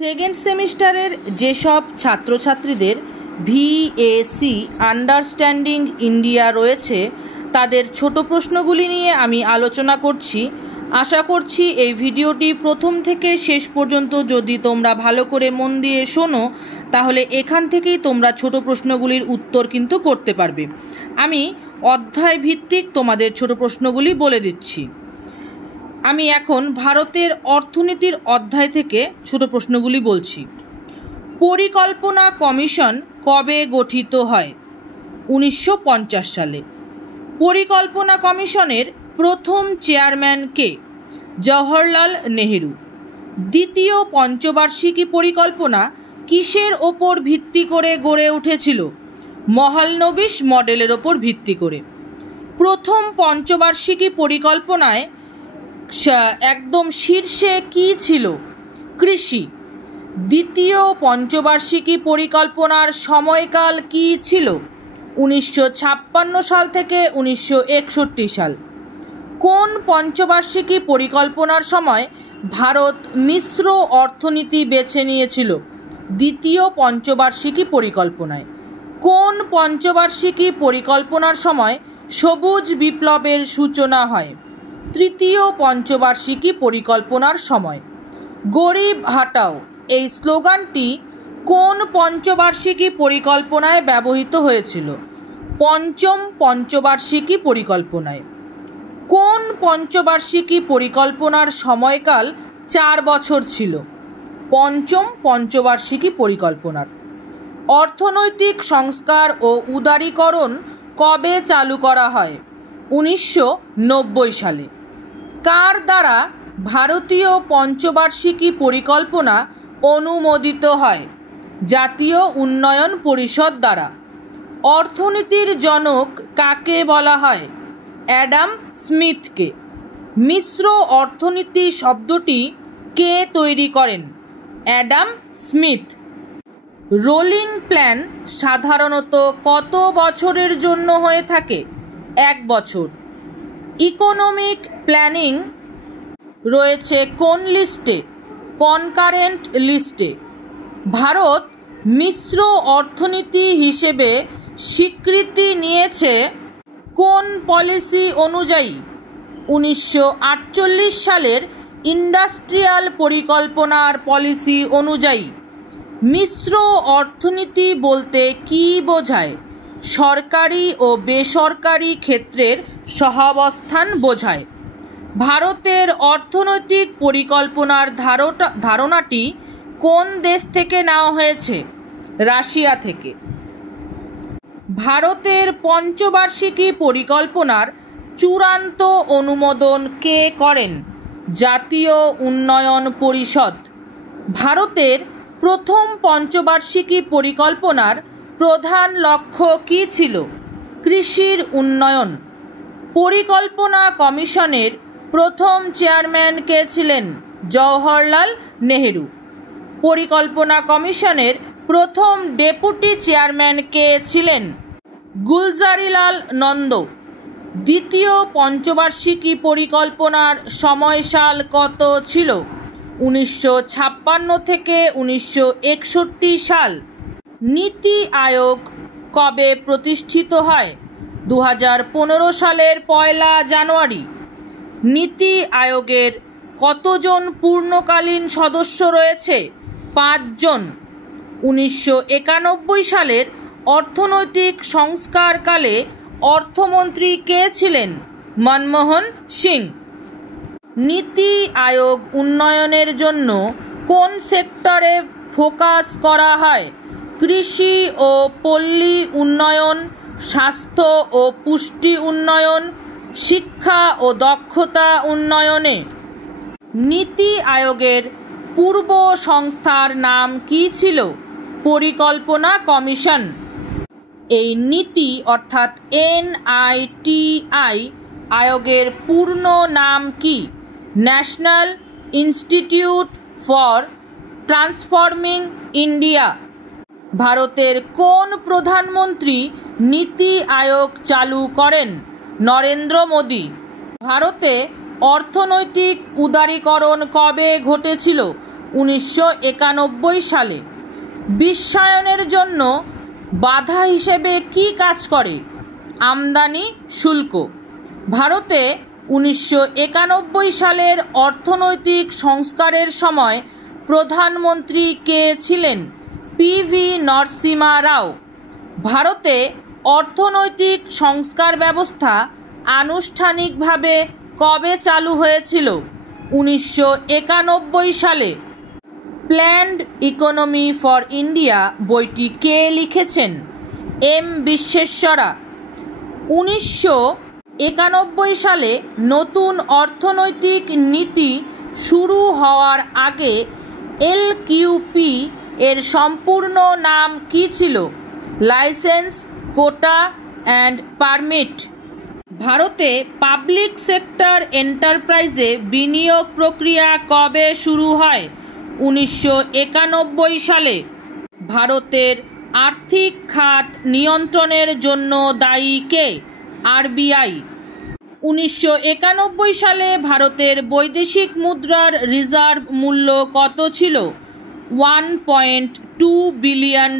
Second সেমিস্টারের যেসব ছাত্রছাত্রীদের ভিএসি আন্ডারস্ট্যান্ডিং ইন্ডিয়া রয়েছে তাদের ছোট প্রশ্নগুলি নিয়ে আমি আলোচনা করছি। আশা করছি এই ভিডিওটি প্রথম থেকে শেষ পর্যন্ত যদি তোমরা ভালো করে মন দিয়ে শোনো তাহলে এখান থেকেই তোমরা ছোট প্রশ্নগুলির উত্তর কিন্তু করতে পারবে। আমি অধ্যায় ভিত্তিক তোমাদের ছোট প্রশ্নগুলি বলে দিচ্ছি। আমি এখন ভারতের অর্থনীতির অধ্যায় থেকে ছোট প্রশ্নগুলি বলছি। পরিকল্পনা কমিশন কবে গঠিত হয়? 1950 সালে। পরিকল্পনা কমিশনের প্রথম চেয়ারম্যান কে? জওহরলাল নেহেরু। দ্বিতীয় পঞ্চবার্ষিকী পরিকল্পনা কিসের ওপর ভিত্তি করে গড়ে উঠেছিল? মহালনবিশ মডেলের ওপর ভিত্তি করে। প্রথম পঞ্চবার্ষিকী পরিকল্পনায় একদম শীর্ষে কি ছিল? কৃষি। দ্বিতীয় পঞ্চবার্ষিকী পরিকল্পনার সময়কাল কি ছিল? 1956 সাল থেকে 1961 সাল। কোন পঞ্চবার্ষিকী পরিকল্পনার সময় ভারত মিশ্র অর্থনীতি বেছে নিয়েছিল? দ্বিতীয় পঞ্চবার্ষিকী পরিকল্পনায়। কোন পঞ্চবার্ষিকী পরিকল্পনার সময় সবুজ বিপ্লবের সূচনা হয়? তৃতীয় পঞ্চবার্ষিকী পরিকল্পনার সময়। গরিব হাটাও এই স্লোগানটি কোন পঞ্চবার্ষিকী পরিকল্পনায় ব্যবহৃত হয়েছিল? পঞ্চম পঞ্চবার্ষিকী পরিকল্পনায়। কোন পঞ্চবার্ষিকী পরিকল্পনার সময়কাল 4 বছর ছিল? পঞ্চম পঞ্চবার্ষিকী পরিকল্পনার। অর্থনৈতিক সংস্কার ও উদারীকরণ কবে চালু করা হয়? 1990 সালে। কার দ্বারা ভারতীয় পঞ্চবার্ষিকী পরিকল্পনা অনুমোদিত হয়? জাতীয় উন্নয়ন পরিষদ দ্বারা। অর্থনীতির জনক কাকে বলা হয়? অ্যাডাম স্মিথকে। মিশ্র অর্থনীতি শব্দটি কে তৈরি করেন? Adam Smith. রোলিং প্ল্যান সাধারণত কত বছরের জন্য হয়ে থাকে? 1 বছর। ইকোনমিক প্ল্যানিং রয়েছে কোন লিস্টে? কনকারেন্ট লিস্টে। ভারত মিশ্র অর্থনীতি হিসেবে স্বীকৃতি নিয়েছে কোন পলিসি অনুযায়ী? 1948 সালের ইন্ডাস্ট্রিয়াল পরিকল্পনার পলিসি অনুযায়ী। মিশ্র অর্থনীতি বলতে কী বোঝায়? সরকারি ও বেসরকারি ক্ষেত্রের সহাবস্থান বোঝায়। ভারতের অর্থনৈতিক পরিকল্পনার ধারণাটি কোন দেশ থেকে নেওয়া হয়েছে? রাশিয়া থেকে। ভারতের পঞ্চবার্ষিকী পরিকল্পনার চূড়ান্ত অনুমোদন কে করেন? জাতীয় উন্নয়ন পরিষদ। ভারতের প্রথম পঞ্চবার্ষিকী পরিকল্পনার প্রধান লক্ষ্য কী ছিল? কৃষির উন্নয়ন। পরিকল্পনা কমিশনের প্রথম চেয়ারম্যান কে ছিলেন? জওহরলাল নেহেরু। পরিকল্পনা কমিশনের প্রথম ডেপুটি চেয়ারম্যান কে ছিলেন? গুলজারিলাল নন্দ। দ্বিতীয় পঞ্চবার্ষিকী পরিকল্পনার সময়কাল কত ছিল? 1956 থেকে 1961 সাল। নীতি আয়োগ কবে প্রতিষ্ঠিত হয়? 2015 সালের 1 জানুয়ারি। নীতি আয়োগের কতজন পূর্ণকালীন সদস্য রয়েছে? 5 জন। 1991 সালের অর্থনৈতিক সংস্কারকালে অর্থমন্ত্রী কে ছিলেন? মনমোহন সিং। নীতি আয়োগ উন্নয়নের জন্য কোন সেক্টরে ফোকাস করা হয়? কৃষি ও পল্লী উন্নয়ন, স্বাস্থ্য ও পুষ্টি উন্নয়ন, শিক্ষা ও দক্ষতা উন্নয়নে। নীতি আয়োগের পূর্ব সংস্থার নাম কি ছিল? পরিকল্পনা কমিশন। এই নীতি অর্থাৎ NITI আয়োগের পূর্ণ নাম কি? National institute for transforming India. ভারতের কোন প্রধানমন্ত্রী নীতি আয়োগ চালু করেন? নরেন্দ্র মোদী। ভারতে অর্থনৈতিক উদারীকরণ কবে ঘটেছিল? 1991 সালে। বিশ্বায়নের জন্য বাধা হিসেবে কি কাজ করে? আমদানি শুল্ক। ভারতে 1991 সালের অর্থনৈতিক সংস্কারের সময় প্রধানমন্ত্রী কে ছিলেন? পিভি নরসিমহা রাও। ভারতে অর্থনৈতিক সংস্কার ব্যবস্থা আনুষ্ঠানিকভাবে কবে চালু হয়েছিল? 1991 সালে। প্ল্যান্ড ইকোনমি ফর ইন্ডিয়া বইটি কে লিখেছেন? এম বিশ্বেশ্বরা। 1991 সালে নতুন অর্থনৈতিক নীতি শুরু হওয়ার আগে এলকিউপি এর সম্পূর্ণ নাম কি ছিল? Licence, quota and permit. ভারতে পাবলিক সেক্টর এন্টারপ্রাইজে বিনিয়োগ প্রক্রিয়া কবে শুরু হয়? 1991 সালে। ভারতের আর্থিক খাত নিয়ন্ত্রণের জন্য দায়ী কে? আরবিআই। 1991 সালে ভারতের বৈদেশিক মুদ্রার রিজার্ভ মূল্য কত ছিল? $1.2 বিলিয়ন।